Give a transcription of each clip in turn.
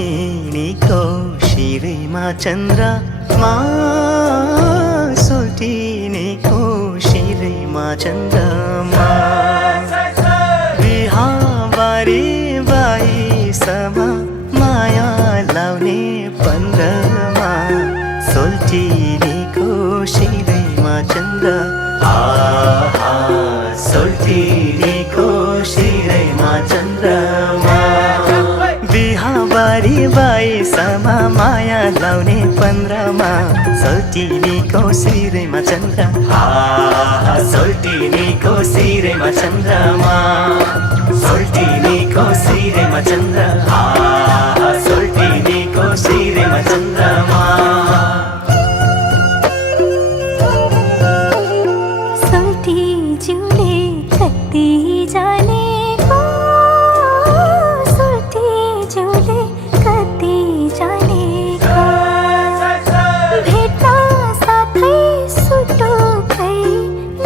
सोल्टिनीको शिरमा चन्द्रमा सोल्टिनीको शिरमा चन्द्रमा बिहाबारी बाइसमा माया लाउने पन्ध्रमा सोल्टिनीको शिरमा चन्द्र सोल्टिनीको शिरमा चन्द्रमा बिहाबारी बाइसमा माया लाउने पन्ध्रमा सोल्टिनीको शिरमा चन्द्र सोल्टिनीको शिरमा चन्द्रमा सोल्टिनीको शिरमा चन्द्र सोल्टिनीको शिरमा चन्द्रमा सोल्टिज्यूले कति जानेको सोल्टिज्यूले कति जानेको भेट्न साथै सुटुकै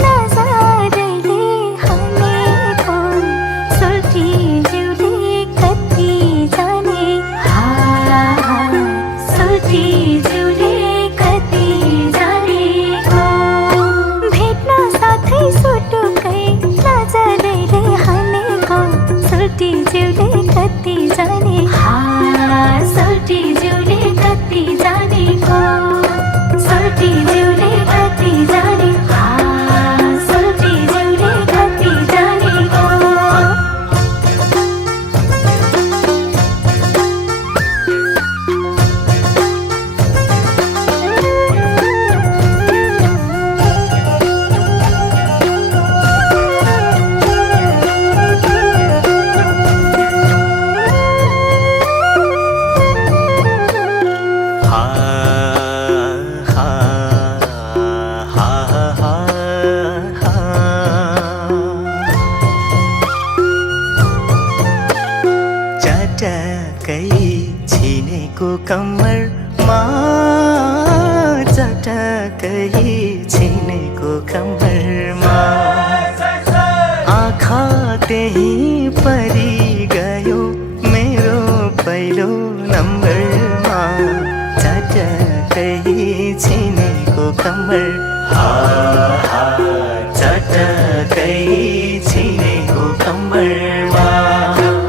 नजरले हानेको सोल्टिज्यूले कति जाने सोल्टिज्यूले कति जानेको भेट्न साथै सुटुकै नजरले हानेको सोल्टिज्यूले कति जाने सोल्टिज्यूले कति जानेको सोल्टिज्यूले कति जाने सोल्टिज्यूले कति जानेको चटकै छिनेको कम्मरमा चटकै छिनेको कम्मरमा आँखा त्यही परि गयो मेरो पहिलो नम्बरमा चटकै छिनेको कम्मर